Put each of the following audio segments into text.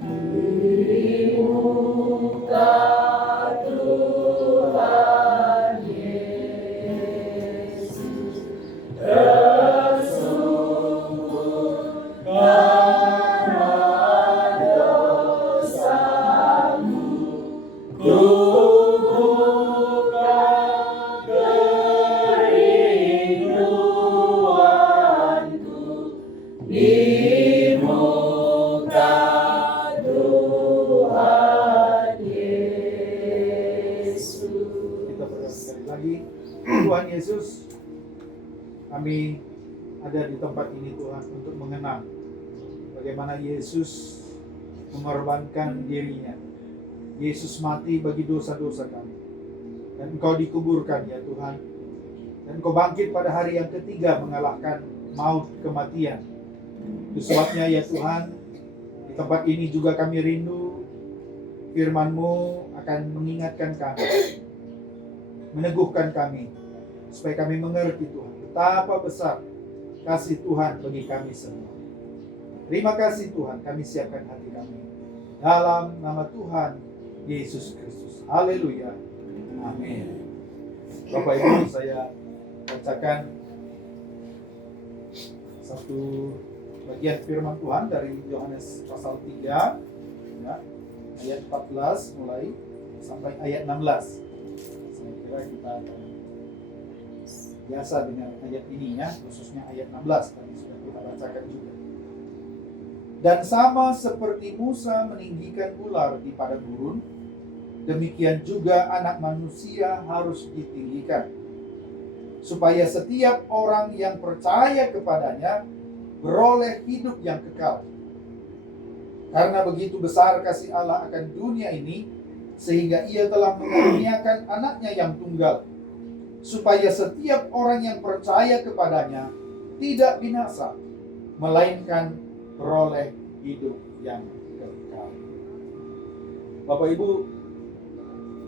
Di muka Tuhan Yesus tersungkur karena dosamu, ku buka kerinduanku di muka Tuhan Yesus. Kita berdoa sekali lagi. Tuhan Yesus, kami ada di tempat ini Tuhan untuk mengenang bagaimana Yesus mengorbankan dirinya. Yesus mati bagi dosa-dosa kami. Dan Engkau dikuburkan ya Tuhan. Dan Engkau bangkit pada hari yang ketiga mengalahkan maut, kematian. Itu sebabnya ya Tuhan, di tempat ini juga kami rindu firman-Mu akan mengingatkan kami, meneguhkan kami, supaya kami mengerti Tuhan betapa besar kasih Tuhan bagi kami semua. Terima kasih Tuhan, kami siapkan hati kami dalam nama Tuhan Yesus Kristus. Haleluya. Amin. Bapak Ibu, saya bacakan satu bagian firman Tuhan dari Yohanes pasal 3 ya, ayat 14 mulai sampai ayat 16. Saya kira kita akan biasa dengan ayat ini ya, khususnya ayat 16 tadi sudah kita bacakan juga. Dan sama seperti Musa meninggikan ular di padang gurun, demikian juga anak manusia harus ditinggikan, supaya setiap orang yang percaya kepadanya beroleh hidup yang kekal. Karena begitu besar kasih Allah akan dunia ini, sehingga Ia telah mengaruniakan anaknya yang tunggal, supaya setiap orang yang percaya kepadanya tidak binasa, melainkan beroleh hidup yang kekal. Bapak Ibu,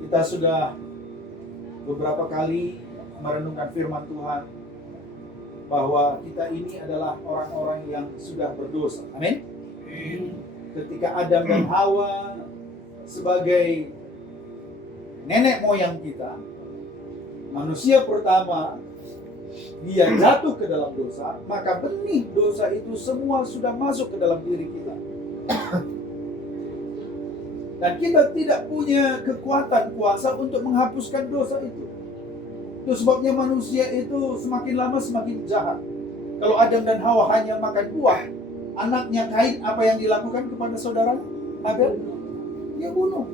kita sudah beberapa kali merenungkan firman Tuhan bahwa kita ini adalah orang-orang yang sudah berdosa. Amin. Ketika Adam dan Hawa sebagai nenek moyang kita, manusia pertama, dia jatuh ke dalam dosa, maka benih dosa itu semua sudah masuk ke dalam diri kita. Dan kita tidak punya kekuatan kuasa untuk menghapuskan dosa itu. Itu sebabnya manusia itu semakin lama semakin jahat. Kalau Adam dan Hawa hanya makan buah, anaknya Kain apa yang dilakukan kepada saudara Abel? Dia bunuh.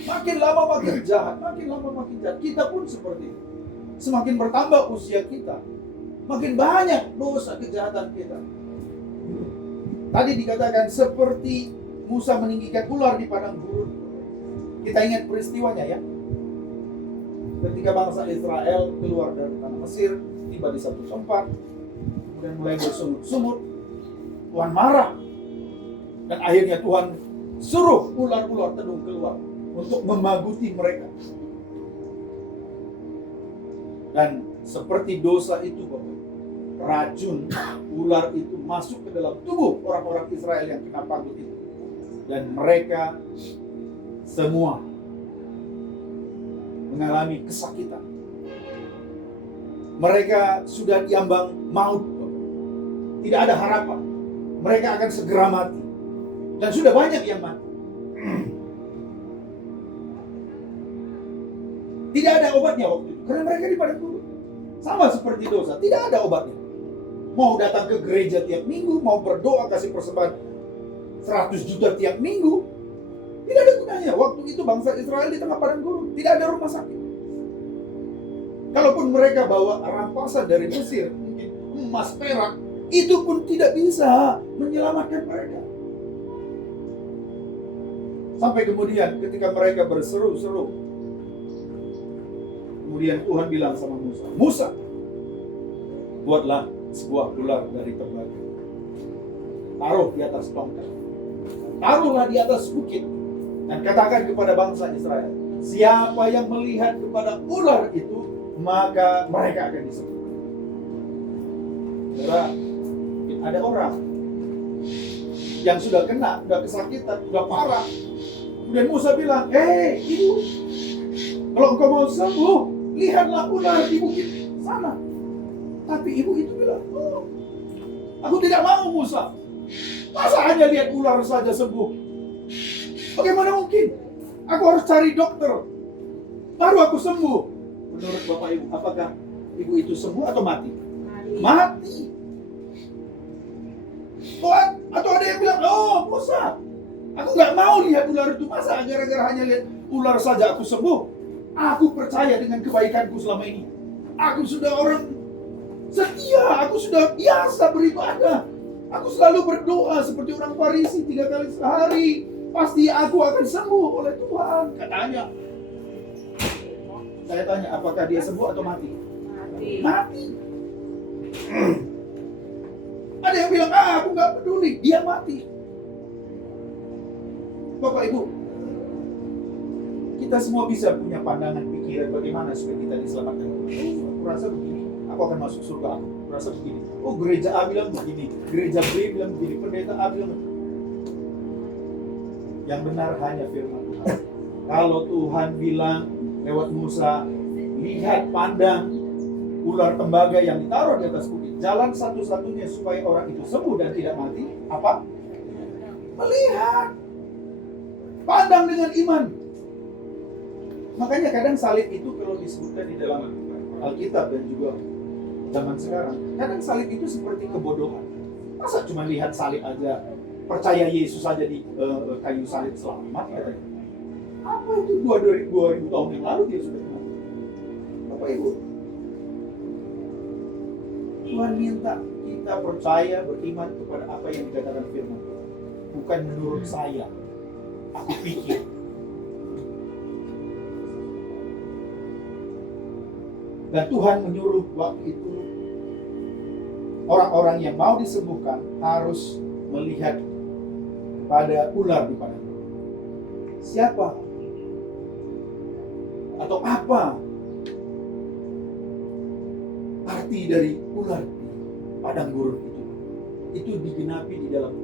Makin lama makin jahat, makin lama makin jahat. Kita pun seperti itu. Semakin bertambah usia kita, makin banyak dosa kejahatan kita. Tadi dikatakan seperti Musa meninggikan ular di padang gurun. Kita ingat peristiwanya ya. Ketika bangsa Israel keluar dari tanah Mesir, tiba di satu tempat, kemudian mulai bersungut-sungut, Tuhan marah. Dan akhirnya Tuhan suruh ular-ular tedung keluar untuk memaguti mereka. Dan seperti dosa itu, Bapak, racun ular itu masuk ke dalam tubuh orang-orang Israel yang kena pagut itu. Dan mereka semua mengalami kesakitan. Mereka sudah diambang maut, Bapak. Tidak ada harapan. Mereka akan segera mati. Dan sudah banyak yang mati. Tidak ada obatnya waktu itu. Karena mereka di padang gurun. Sama seperti dosa. Tidak ada obatnya. Mau datang ke gereja tiap minggu. Mau berdoa kasih persembahan 100 juta tiap minggu. Tidak ada gunanya. Waktu itu bangsa Israel di tengah padang gurun. Tidak ada rumah sakit. Kalaupun mereka bawa rampasan dari Mesir, mungkin emas, perak, itu pun tidak bisa menyelamatkan mereka. Sampai kemudian ketika mereka berseru-seru, kemudian Tuhan bilang sama Musa, Musa, buatlah sebuah ular dari tembaga. Taruh di atas tongkat. Taruhlah di atas bukit. Dan katakan kepada bangsa Israel, siapa yang melihat kepada ular itu, maka mereka akan disembuhkan. Saudara, ada orang yang sudah kena, sudah kesakitan, sudah parah. Kemudian Musa bilang, ibu, kalau engkau mau sembuh, lihatlah ular di bukit sana. Tapi ibu itu bilang, aku tidak mau Musa. Masa hanya lihat ular saja sembuh? Bagaimana mungkin? Aku harus cari dokter, baru aku sembuh. Menurut Bapak Ibu, apakah ibu itu sembuh atau mati? Mati. Atau ada yang bilang, Musa, aku nggak mau lihat ular itu. Masa gara-gara hanya lihat ular saja aku sembuh? Aku percaya dengan kebaikanku selama ini. Aku sudah orang setia, aku sudah biasa beribadah. Aku selalu berdoa seperti orang Farisi 3 kali sehari. Pasti aku akan sembuh oleh Tuhan, katanya. Saya tanya, apakah dia sembuh atau mati? Mati. Ada yang bilang, aku nggak peduli, dia mati. Bapak Ibu, kita semua bisa punya pandangan pikiran bagaimana supaya kita diselamatkan. Aku rasa begini, aku akan masuk surga. Aku rasa begini. Gereja A bilang begini, gereja B bilang begini, pendeta A bilang begini. Yang benar hanya firman Tuhan. Kalau Tuhan bilang lewat Musa, lihat, pandang ular tembaga yang ditaruh di atas bukit. Jalan satu-satunya supaya orang itu sembuh dan tidak mati, apa? Melihat. Pandang dengan iman. Makanya kadang salib itu kalau disebutkan di dalam Alkitab dan juga zaman sekarang, kadang salib itu seperti kebodohan. Masa cuma lihat salib aja, percaya Yesus aja di kayu salib selamat katanya. Apa itu 2000 tahun yang lalu dia sudah mati. Bapak Ibu, Tuhan minta kita percaya, beriman kepada apa yang dikatakan firman Tuhan. Bukan menurut saya, aku pikir. Dan Tuhan menyuruh waktu itu orang-orang yang mau disembuhkan harus melihat kepada ular di padang gurun. Siapa atau apa arti dari ular di padang gurun itu? Itu digenapi di dalam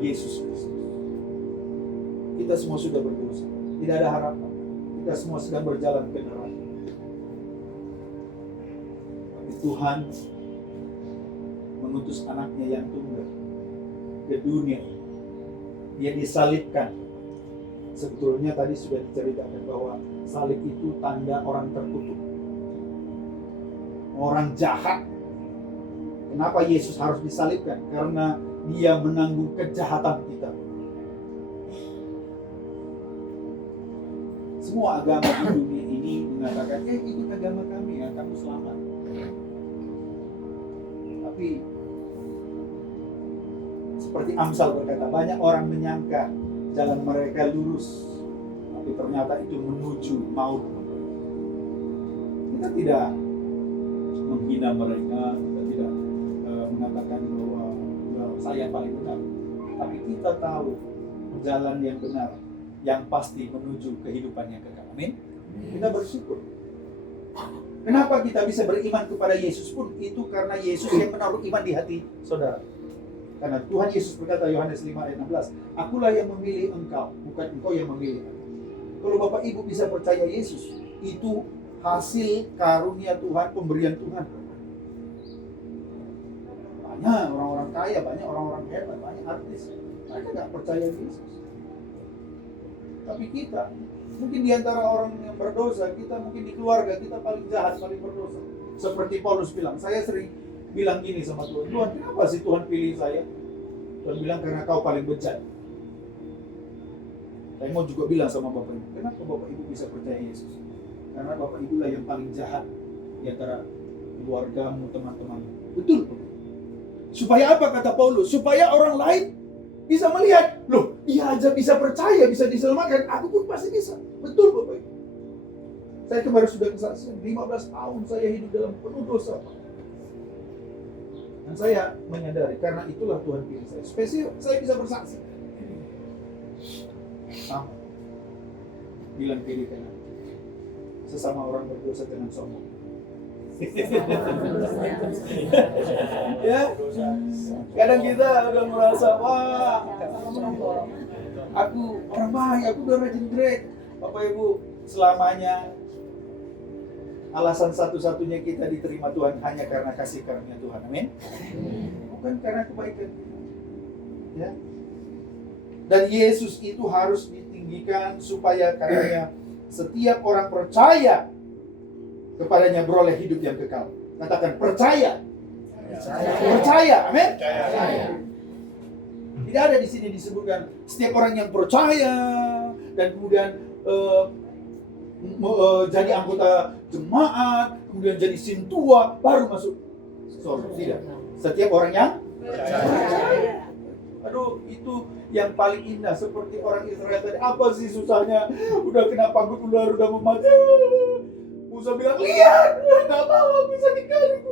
Yesus Kristus. Kita semua sudah berdosa, tidak ada harapan. Kita semua sedang berjalan ke neraka. Tapi Tuhan mengutus anaknya yang tunggal ke dunia. Dia disalibkan. Sebetulnya tadi sudah diceritakan bahwa salib itu tanda orang terkutuk, orang jahat. Kenapa Yesus harus disalibkan? Karena dia menanggung kejahatan kita. Semua agama di dunia ini mengatakan, ikut agama kami ya, kamu selamat. Tapi seperti Amsal berkata, banyak orang menyangka jalan mereka lurus, tapi ternyata itu menuju maut. Kita tidak menghina mereka, kita tidak mengatakan bahwa saya paling benar. Tapi kita tahu jalan yang benar, yang pasti menuju kehidupan yang kekal. Amin. Kita bersyukur. Kenapa kita bisa beriman kepada Yesus pun? Itu karena Yesus yang menaruh iman di hati saudara. Karena Tuhan Yesus berkata, Yohanes 5 ayat 16, akulah yang memilih engkau, bukan engkau yang memilih aku. Kalau Bapak Ibu bisa percaya Yesus, itu hasil karunia Tuhan, pemberian Tuhan. Banyak orang-orang kaya, banyak orang-orang hebat, banyak artis, mereka nggak percaya Yesus. Tapi kita, mungkin di antara orang yang berdosa, kita mungkin di keluarga, kita paling jahat, paling berdosa. Seperti Paulus bilang, saya sering bilang gini sama Tuhan, Tuhan kenapa sih Tuhan pilih saya? Tuhan bilang karena kau paling bejat. Saya mau juga bilang sama Bapak Ibu, kenapa Bapak Ibu bisa percaya Yesus? Karena Bapak Ibu lah yang paling jahat di antara keluargamu, teman-temanmu. Betul. Supaya apa kata Paulus? Supaya orang lain bisa melihat, loh dia aja bisa percaya, bisa diselamatkan, aku pun pasti bisa. Betul Bapak Ibu. Saya kemarin sudah kesaksian, 15 tahun saya hidup dalam penuh dosa. Dan saya menyadari, karena itulah Tuhan pilih saya. Spesial, saya bisa bersaksi. Sama. Bilang pilih karena sesama orang berdosa dengan sombong. Ya, kadang kita udah merasa, wah, aku orang baik, aku udah rajin gereja. Bapak Ibu, selamanya alasan satu-satunya kita diterima Tuhan hanya karena kasih karunia Tuhan. Amin. Bukan karena kebaikan kita. Ya. Dan Yesus itu harus ditinggikan supaya karenanya setiap orang percaya kepadanya beroleh hidup yang kekal. Katakan percaya. Percaya. Amin. Tidak ada di sini disebutkan setiap orang yang percaya dan kemudian jadi anggota jemaat, kemudian jadi sintua, baru masuk surga. Tidak. Setiap orang yang percaya. Aduh, itu yang paling indah. Seperti orang Israel tadi. Apa sih susahnya? Udah kena panggut ular, udah mau mati. Musa bilang, lihat, gak mau bisa tinggalin.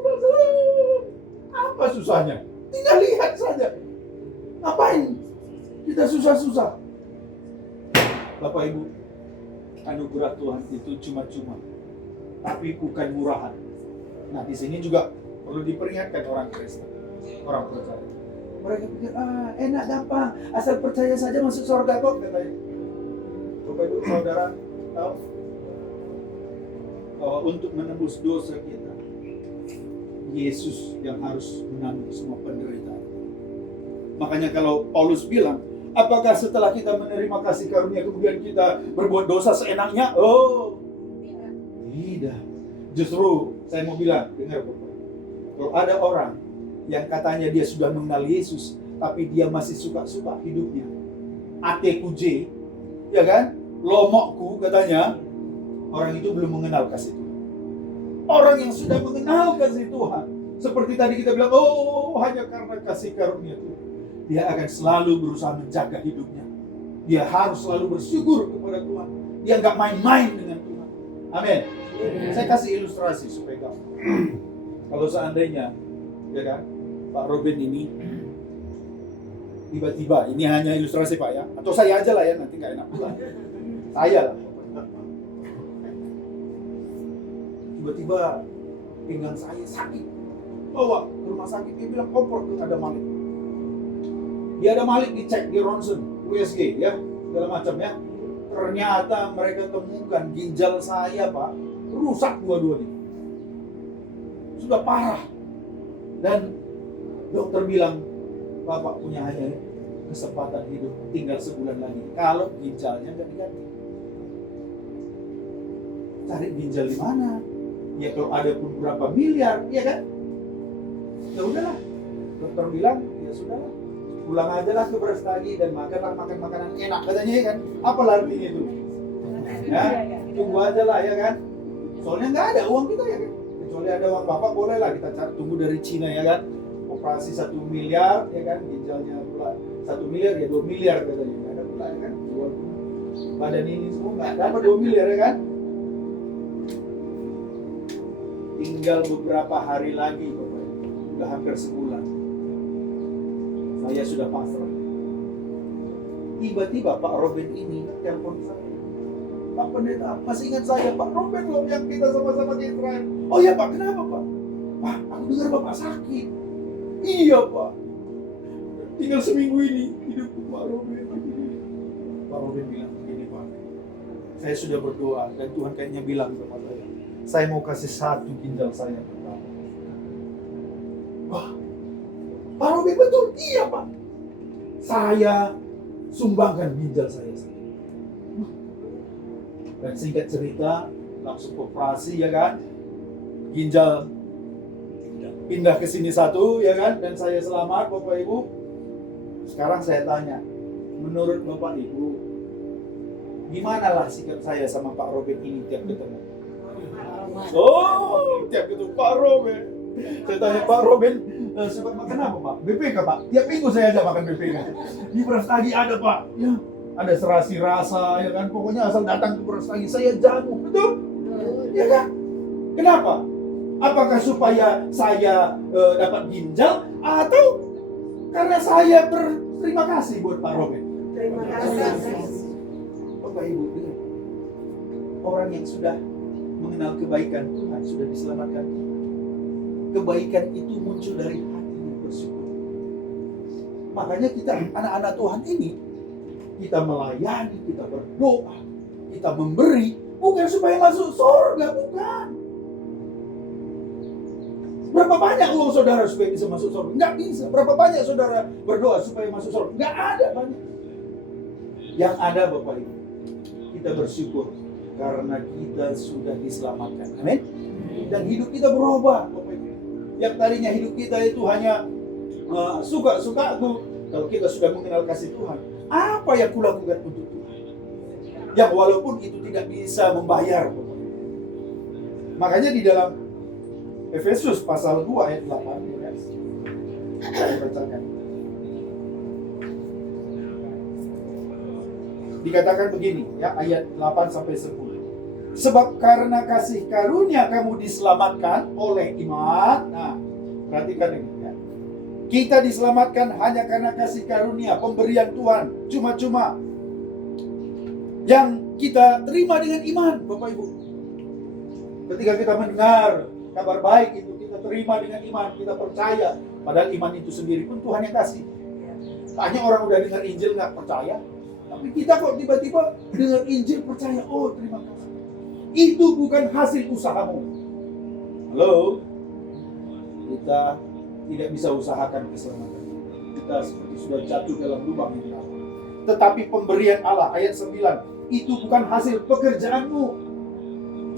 Apa susahnya? Tinggal lihat saja. Ngapain kita susah-susah? Bapak Ibu, anugerah Tuhan itu cuma-cuma, tapi bukan murahan. Nah, di sini juga perlu diperingatkan orang Kristen, orang percaya. Mereka pikir, enak gampang, asal percaya saja masuk surga kok, katanya. Bapak Ibu saudara tahu bahwa untuk menembus dosa kita, Yesus yang harus menanggung semua penderitaan. Makanya kalau Paulus bilang, apakah setelah kita menerima kasih karunia kemudian kita berbuat dosa seenaknya? Oh, tidak. Justru saya mau bilang, dengar Bapak, kalau ada orang yang katanya dia sudah mengenal Yesus, tapi dia masih suka-suka hidupnya ATQJ, ya kan? Lomokku katanya, orang itu belum mengenal kasih Tuhan. Orang yang sudah mengenal kasih Tuhan, seperti tadi kita bilang, oh hanya karena kasih karunia Tuhan, dia akan selalu berusaha menjaga hidupnya. Dia harus selalu bersyukur kepada Tuhan. Dia nggak main-main dengan Tuhan. Amin. Saya kasih ilustrasi supaya kamu. Kalau seandainya, ya kan, Pak Robin ini tiba-tiba, ini hanya ilustrasi Pak ya, atau saya aja lah ya, nanti nggak enak pula. Saya lah. Tiba-tiba pinggang saya sakit, bawa ke rumah sakit, dia bilang kompor tuh ada maling. Dia ada maling, dicek di ronsen, USG ya, segala macam ya. Ternyata mereka temukan ginjal saya Pak, rusak dua-duanya. Sudah parah. Dan dokter bilang, Bapak punya hanya kesempatan hidup tinggal sebulan lagi kalau ginjalnya nggak diganti. Cari ginjal di mana? Ya kalau ada pun berapa miliar, ya kan? Ya udahlah. Dokter bilang, ya sudahlah. Pulang aja lah ke Brastagi dan makan makanan enak katanya ya kan? Apa artinya itu? Ya, tunggu aja lah ya kan? Soalnya nggak ada uang kita ya kan? Kecuali ada uang Bapak boleh lah kita cari, tunggu dari Cina ya kan? Operasi 1 miliar ya kan? Ginjalnya pula 1 miliar ya 2 miliar katanya. Nggak ada pula ya kan? Badan ini semua nggak dapat 2 miliar ya kan? Tinggal beberapa hari lagi Bapak, udah hampir sebulan. Saya sudah pasrah. Tiba-tiba Pak Robin ini telepon saya. Pak Pendeta, masih ingat saya Pak Robin loh yang kita sama-sama di Israel. Oh iya Pak, kenapa Pak? Pak, aku dengar Bapak sakit. Iya Pak. Tinggal seminggu ini hidup Pak Robin. Pak Robin bilang begini Pak, saya sudah berdoa dan Tuhan kayaknya bilang sama saya mau kasih 1 ginjal saya pertama. Wah, Pak Robin betul? Iya Pak. Saya sumbangkan ginjal saya. Dan singkat cerita, langsung operasi ya kan. Ginjal pindah ke sini 1 ya kan. Dan saya selamat Bapak Ibu. Sekarang saya tanya, menurut Bapak Ibu, gimana lah sikap saya sama Pak Robin ini tiap ketemu? Oh, tiap ketemu Pak Robin. Saya tanya Pak Robin, suka makan apa Pak? BPK Pak. Tiap minggu saya ajak makan BPK. Di Brastagi ada Pak. Ya, ada serasi rasa ya kan. Pokoknya asal datang ke Brastagi saya jamu, betul? Ya kan? Kenapa? Apakah supaya saya dapat ginjal atau karena saya berterima kasih buat Pak Robin? Terima kasih. Bapak Ibu, dengar. Orang yang sudah mengenal kebaikan Tuhan sudah diselamatkan. kebaikan itu muncul dari hati yang bersyukur. Makanya kita anak-anak Tuhan ini, kita melayani, kita berdoa, kita memberi, bukan supaya masuk surga, bukan. Berapa banyak uang saudara supaya bisa masuk surga? Nggak bisa. Berapa banyak saudara berdoa supaya masuk surga? Nggak ada banyak. Yang ada Bapak Ibu, kita bersyukur karena kita sudah diselamatkan. Amin. Dan hidup kita berubah Bapak Ibu. Yang tadinya hidup kita itu hanya suka-suka aku. Kalau kita sudah mengenal kasih Tuhan, apa yang kulakukan untuk Tuhan? Yang walaupun itu tidak bisa membayar Bapak Ibu. Makanya di dalam Efesus pasal 2 ayat 8, saya bacakan. Dikatakan begini, ya, ayat 8 sampai 10. Sebab karena kasih karunia kamu diselamatkan oleh iman. Nah, perhatikan ini, ya. Kita diselamatkan hanya karena kasih karunia, pemberian Tuhan, cuma-cuma yang kita terima dengan iman, Bapak Ibu. Ketika kita mendengar kabar baik itu, kita terima dengan iman, kita percaya. Padahal iman itu sendiri pun Tuhan yang kasih. Banyak orang udah dengar Injil nggak percaya, tapi kita kok tiba-tiba dengar Injil percaya, oh terima kasih. Itu bukan hasil usahamu. Halo, kita tidak bisa usahakan keselamatan. Kita seperti sudah jatuh dalam lubang yang dalam. Tetapi pemberian Allah, ayat 9, itu bukan hasil pekerjaanmu.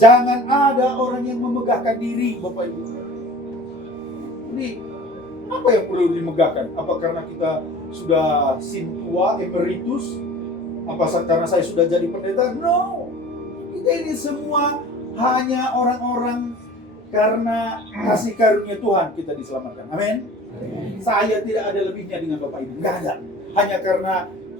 Jangan ada orang yang memegahkan diri, Bapak Ibu. Ini apa yang perlu dimegahkan? Apa karena kita sudah sintua, emeritus? Apa karena saya sudah jadi pendeta? No. Kita ini semua hanya orang-orang karena kasih karunia Tuhan kita diselamatkan. Amin. Saya tidak ada lebihnya dengan Bapak Ibu. Enggak ada. Hanya karena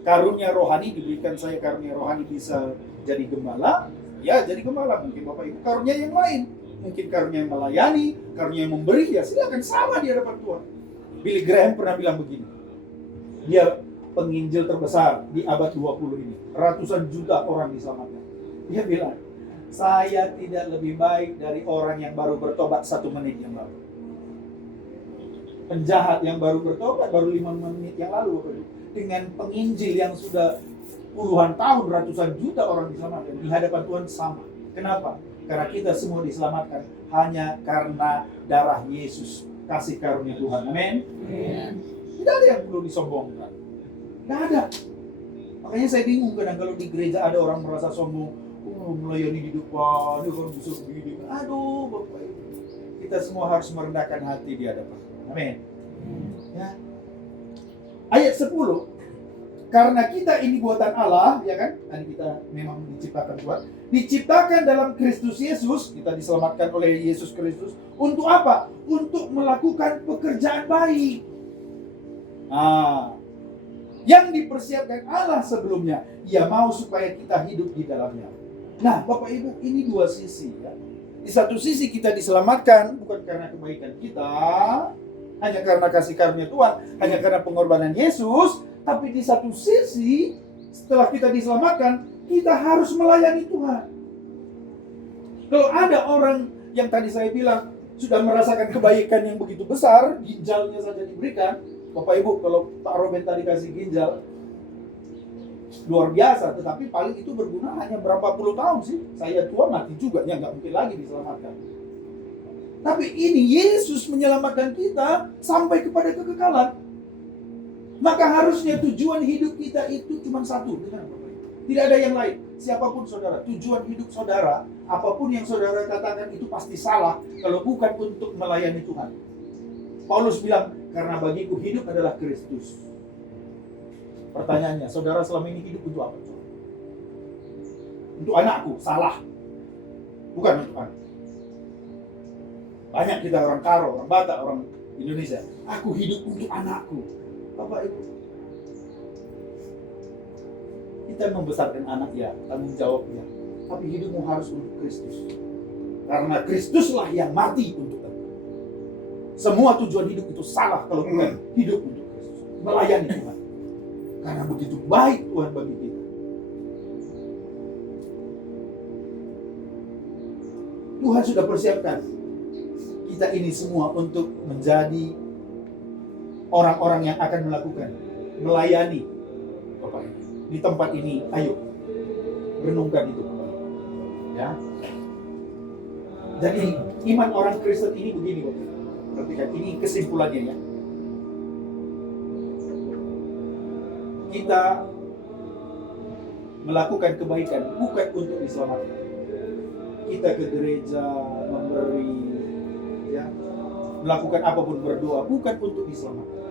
karunia rohani diberikan saya karunia rohani bisa jadi gembala. Ya, jadi gembala. Mungkin Bapak Ibu karunia yang lain. Mungkin karunia yang melayani, karunia yang memberi. Ya, silakan sama di hadapan Tuhan. Billy Graham pernah bilang begini. Dia penginjil terbesar di abad 20 ini. Ratusan juta orang diselamatkan. Dia bilang, saya tidak lebih baik dari orang yang baru bertobat 1 menit yang lalu. Penjahat yang baru bertobat baru 5 menit yang lalu. Bapak Ibu. Dengan penginjil yang sudah puluhan tahun, ratusan juta orang diselamatkan di hadapan Tuhan sama. Kenapa? Karena kita semua diselamatkan hanya karena darah Yesus, kasih karunia Tuhan. Amin. Tidak ada yang perlu disombongkan. Tidak ada. Makanya saya bingung kadang kalau di gereja ada orang merasa sombong, melayani di depan, orang bisa begini. Aduh, Bapak Ibu. Kita semua harus merendahkan hati di hadapan Tuhan. Amin. Ya. Ayat 10. Karena kita ini buatan Allah, ya kan? Tadi kita memang diciptakan Tuhan. Diciptakan dalam Kristus Yesus, kita diselamatkan oleh Yesus Kristus. Untuk apa? Untuk melakukan pekerjaan baik. Nah, yang dipersiapkan Allah sebelumnya, Ia mau supaya kita hidup di dalamnya. Nah, Bapak Ibu, ini dua sisi, ya. Di satu sisi kita diselamatkan bukan karena kebaikan kita, hanya karena kasih karunia Tuhan, hanya karena pengorbanan Yesus. Tapi di satu sisi, setelah kita diselamatkan, kita harus melayani Tuhan. Kalau ada orang yang tadi saya bilang, sudah merasakan kebaikan yang begitu besar, ginjalnya saja diberikan. Bapak Ibu, kalau Pak Robin tadi kasih ginjal, luar biasa. Tetapi paling itu berguna hanya berapa puluh tahun sih. Saya tua mati juga, ya nggak mungkin lagi diselamatkan. Tapi ini Yesus menyelamatkan kita sampai kepada kekekalan. Maka harusnya tujuan hidup kita itu cuma satu. Tidak ada yang lain. Siapapun saudara, tujuan hidup saudara, apapun yang saudara katakan itu pasti salah kalau bukan untuk melayani Tuhan. Paulus bilang, karena bagiku hidup adalah Kristus. Pertanyaannya, saudara selama ini hidup untuk apa? Untuk anakku, salah. Bukan untuk anak. Banyak kita orang Karo, orang Batak, orang Indonesia. Aku hidup untuk anakku. Bapak Ibu, kita membesarkan anak ya, tanggung jawab ya. Tapi hidupmu harus untuk Kristus. Karena Kristuslah yang mati untuk kita. Semua tujuan hidup itu salah kalau bukan hidup untuk Kristus. Melayani Tuhan. Karena begitu baik Tuhan bagi kita. Tuhan sudah persiapkan kita ini semua untuk menjadi orang-orang yang akan melakukan, melayani Bapak Ibu. Di tempat ini, ayo renungkan itu. Ya. Jadi iman orang Kristen ini begini Bapak Ibu. Perhatikan, ini kesimpulannya ya. Kita melakukan kebaikan bukan untuk diselamatkan. Kita ke gereja memberi, ya, melakukan apapun berdoa bukan untuk diselamatkan.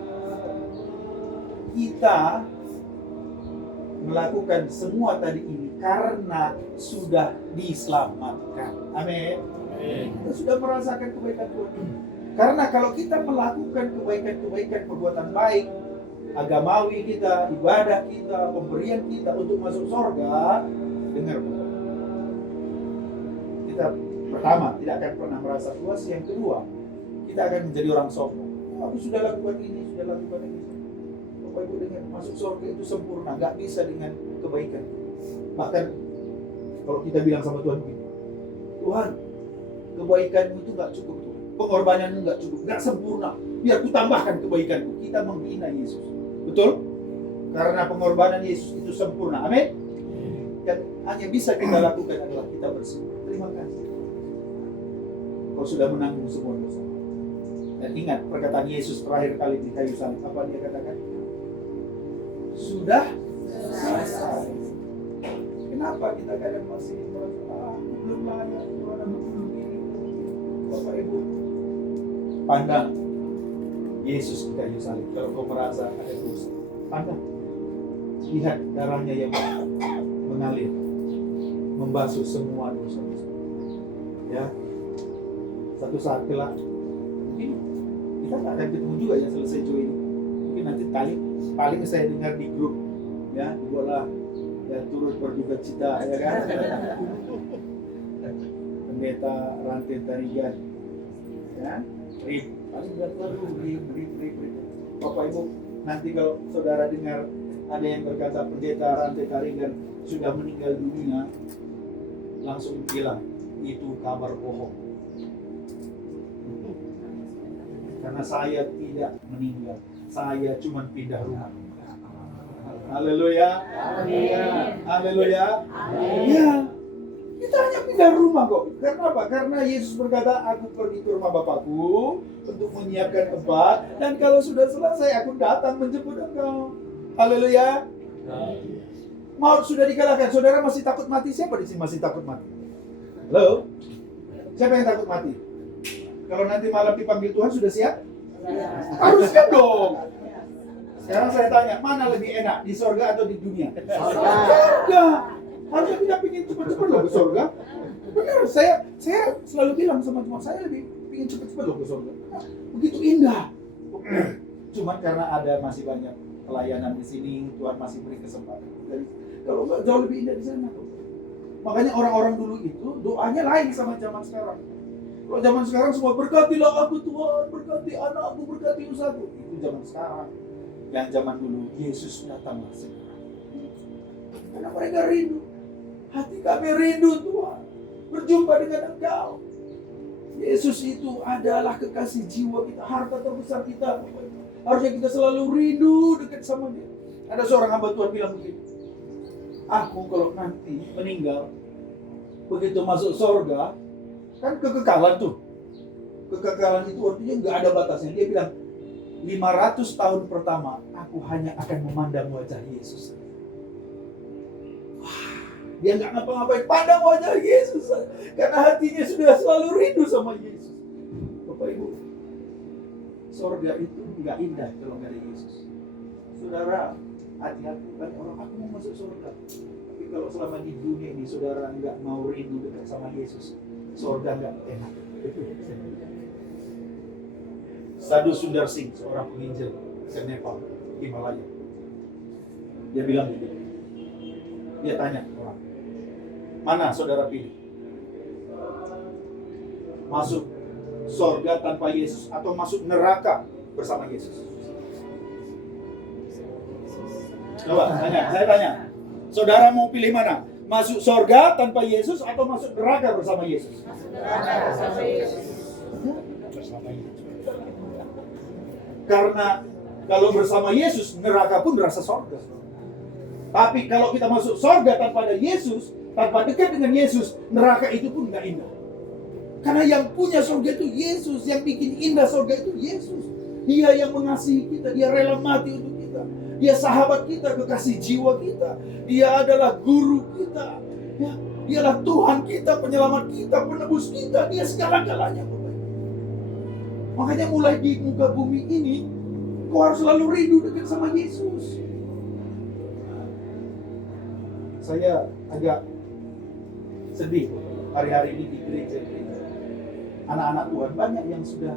Kita melakukan semua tadi ini karena sudah diselamatkan. Amin. Kita sudah merasakan kebaikan Tuhan. Karena kalau kita melakukan kebaikan-kebaikan perbuatan baik, agamawi kita, ibadah kita, pemberian kita untuk masuk surga, dengar Bapak. Kita pertama tidak akan pernah merasa puas. Yang kedua, kita akan menjadi orang sombong. Oh, aku sudah lakukan ini, sudah lakukan ini. Bapak Ibu dengar, masuk surga itu sempurna, nggak bisa dengan kebaikan. Bahkan kalau kita bilang sama Tuhan begini, Tuhan, kebaikanmu itu nggak cukup Tuhan, pengorbananmu nggak cukup, nggak sempurna. Biar ku tambahkan kebaikanku. Kita menghina Yesus. Betul? Karena pengorbanan Yesus itu sempurna. Amin? Dan hanya bisa kita lakukan adalah kita bersyukur. Terima kasih. Kau sudah menanggung semua dosa. Dan ingat perkataan Yesus terakhir kali di kayu salib. Apa dia katakan? Sudah selesai. Kenapa kita kadang masih merasa belum layak, Tuhan, aku belum ini. Bapak Ibu, pandang Yesus di kayu salib. Kalau kau merasa ada dosa, pandang, lihat darahnya yang mengalir, membasuh semua dosa-dosa. Ya, satu saat kelak, mungkin kita tak akan ketemu juga ya selesai cuy ini. Mungkin nanti paling saya dengar di grup, ya, buatlah ya turut berduka cita, ya kan? Pendeta Rantai Tarigan, ya, paling berat lalu rib. Bapak Ibu, nanti kalau saudara dengar ada yang berkata pendeta Rantai Tarigan sudah meninggal dunia, langsung bilang itu kabar bohong. Karena saya tidak meninggal, saya cuma pindah rumah. Haleluya. Haleluya. Ya, kita hanya pindah rumah kok. Karena apa? Karena Yesus berkata, aku pergi ke rumah Bapakku untuk menyiapkan tempat, dan kalau sudah selesai aku datang menjemput engkau. Haleluya. Maut sudah dikalahkan. Saudara masih takut mati? Siapa di sini masih takut mati? Halo? Siapa yang takut mati? Kalau nanti malam dipanggil Tuhan sudah siap? Harus siap dong. Sekarang saya tanya, mana lebih enak, di surga atau di dunia? Surga. Harusnya kita ingin cepat-cepat loh ke surga. Benar, saya selalu bilang sama teman saya lebih ingin cepat-cepat loh ke surga. Begitu indah. Cuma karena ada masih banyak pelayanan di sini, Tuhan masih beri kesempatan. Jadi, kalau nggak jauh lebih indah di sana. Makanya orang-orang dulu itu doanya lain sama zaman sekarang. Kalau zaman sekarang semua berkatilah aku Tuhan, berkati anakku, berkati usahaku. Itu zaman sekarang. Yang zaman dulu Yesus datanglah segera. Karena mereka rindu. Hati kami rindu Tuhan, berjumpa dengan Engkau. Yesus itu adalah kekasih jiwa kita, harta terbesar kita. Harusnya kita selalu rindu dekat sama Dia. Ada seorang hamba Tuhan bilang begini, aku kalau nanti meninggal, begitu masuk surga, kan kekekalan tuh. Kekekalan itu artinya nggak ada batasnya. Dia bilang, 500 tahun pertama, aku hanya akan memandang wajah Yesus. Wah, dia nggak ngapa-ngapain, pandang wajah Yesus. Karena hatinya sudah selalu rindu sama Yesus. Bapak Ibu, surga itu nggak indah kalau nggak ada Yesus. Saudara, hati-hati, banyak orang, aku mau masuk surga. Tapi kalau selama di dunia ini, saudara nggak mau rindu dekat sama Yesus, surga nggak enak. Sadhu Sundar Singh, seorang penginjil ke Nepal, Himalaya. Dia bilang begini. Dia tanya orang, mana saudara pilih? Masuk surga tanpa Yesus atau masuk neraka bersama Yesus? Coba saya tanya. Saudara mau pilih mana? Masuk surga tanpa Yesus atau masuk neraka bersama Yesus? Karena kalau bersama Yesus, neraka pun berasa sorga. Tapi kalau kita masuk sorga tanpa ada Yesus, tanpa dekat dengan Yesus, neraka itu pun nggak indah. Karena yang punya sorga itu Yesus, yang bikin indah sorga itu Yesus. Dia yang mengasihi kita, dia rela mati untuk kita. Dia sahabat kita, kekasih jiwa kita. Dia adalah guru kita. Ya, dialah Tuhan kita, penyelamat kita, penebus kita. Dia segala-galanya. Makanya mulai di muka bumi ini, kau harus selalu rindu dekat sama Yesus. Saya agak sedih hari-hari ini di gereja. Anak-anak Tuhan banyak yang sudah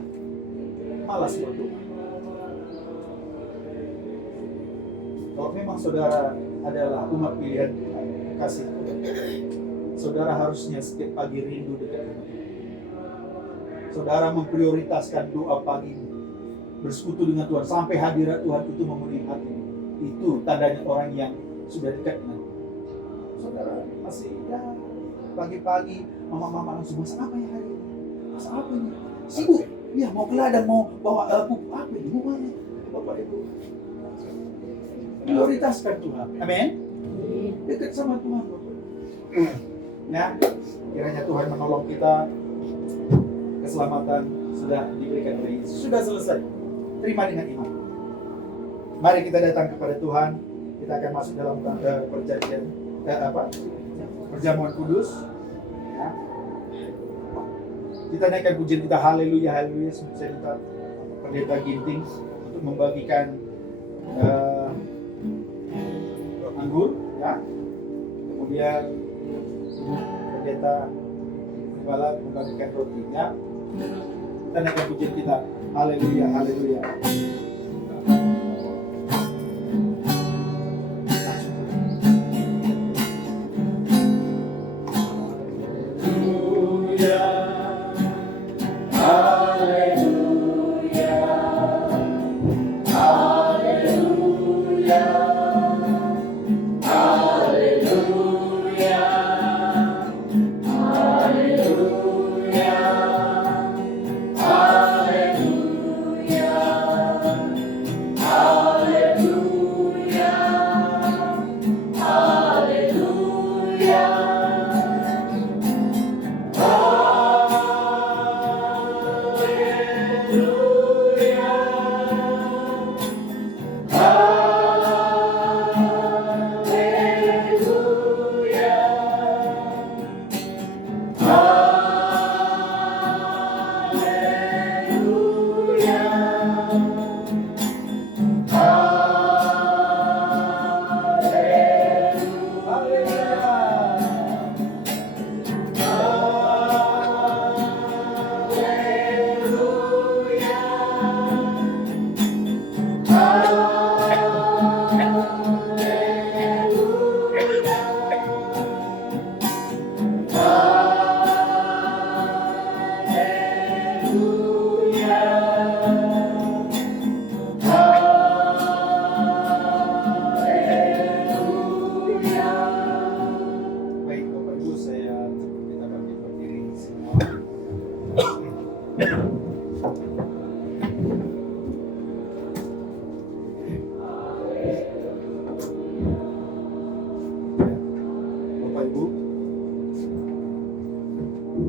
malas berdoa. Kalau memang saudara adalah umat pilihan Tuhan, kasih Tuhan, saudara harusnya setiap pagi rindu dekat dengan Tuhan. Saudara memprioritaskan doa pagi, bersekutu dengan Tuhan sampai hadirat Tuhan itu memenuhi hati. Itu tandanya orang yang sudah dekat dengan Tuhan. Saudara masih ya pagi-pagi mama-mama langsung masak apa ya hari ini? Masak apa ini? Sibuk? Ya mau ke ladang, mau bawa pupuk apa ini? Mau mana? Bapak Ibu. Prioritaskan Tuhan. Amin. Dekat sama Tuhan. Ya, kiranya Tuhan menolong kita. Keselamatan sudah diberikan oleh Yesus. Sudah selesai. Terima dengan iman. Mari kita datang kepada Tuhan. Kita akan masuk dalam perjanjian perjamuan kudus. Ya. Kita naikkan pujian kita haleluya haleluya. Saya minta pendeta Ginting untuk membagikan anggur, ya. Kemudian pendeta Gembala membagikan rotinya. Kita naikkan pujian kita haleluya haleluya.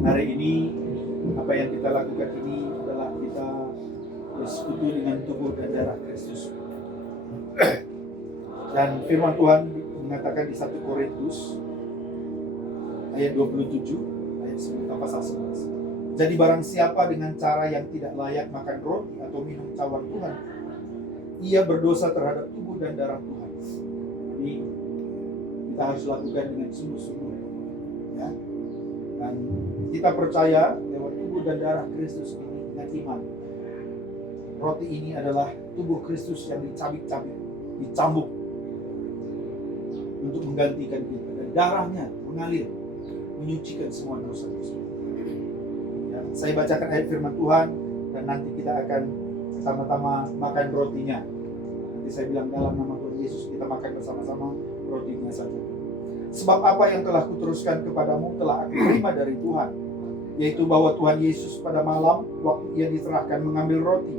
Hari ini apa yang kita lakukan ini adalah kita bersekutu dengan tubuh dan darah Kristus. Dan firman Tuhan mengatakan di 1 Korintus ayat 27 ayat 10 pasal 11. Jadi barang siapa dengan cara yang tidak layak makan roti atau minum cawan Tuhan, ia berdosa terhadap tubuh dan darah Tuhan. Jadi kita harus lakukan dengan sungguh-sungguh, ya. Dan kita percaya lewat tubuh dan darah Kristus ini dengan iman. Roti ini adalah tubuh Kristus yang dicabik-cabik, dicambuk untuk menggantikan kita. Dan darahnya mengalir, menyucikan semua dosa-dosa. Ya, saya bacakan ayat firman Tuhan dan nanti kita akan sama-sama makan rotinya. Nanti saya bilang dalam nama Tuhan Yesus kita makan bersama-sama rotinya saja. Sebab apa yang telah kuteruskan kepadamu telah aku terima dari Tuhan, yaitu bahwa Tuhan Yesus pada malam waktu ia diserahkan mengambil roti,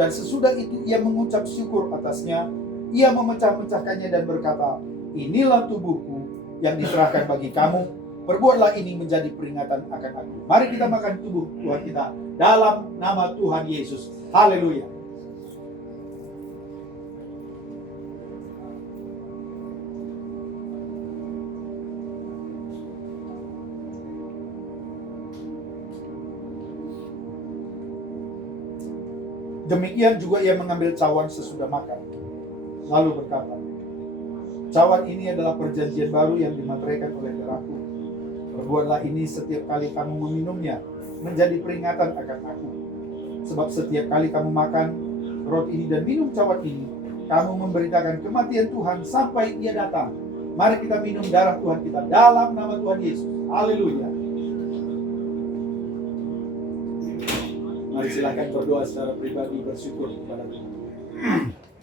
dan sesudah itu ia mengucap syukur atasnya, ia memecah-mecahkannya dan berkata, inilah tubuhku yang diserahkan bagi kamu, perbuatlah ini menjadi peringatan akan aku. Mari kita makan tubuh Tuhan kita dalam nama Tuhan Yesus. Haleluya. Demikian juga ia mengambil cawan sesudah makan, lalu berkata, cawan ini adalah perjanjian baru yang dimateraikan oleh darahku. Perbuatlah ini setiap kali kamu meminumnya, menjadi peringatan akan aku. Sebab setiap kali kamu makan roti ini dan minum cawan ini, kamu memberitakan kematian Tuhan sampai ia datang. Mari kita minum darah Tuhan kita dalam nama Tuhan Yesus. Haleluya. Mari silakan berdoa secara pribadi, bersyukur kepada Tuhan.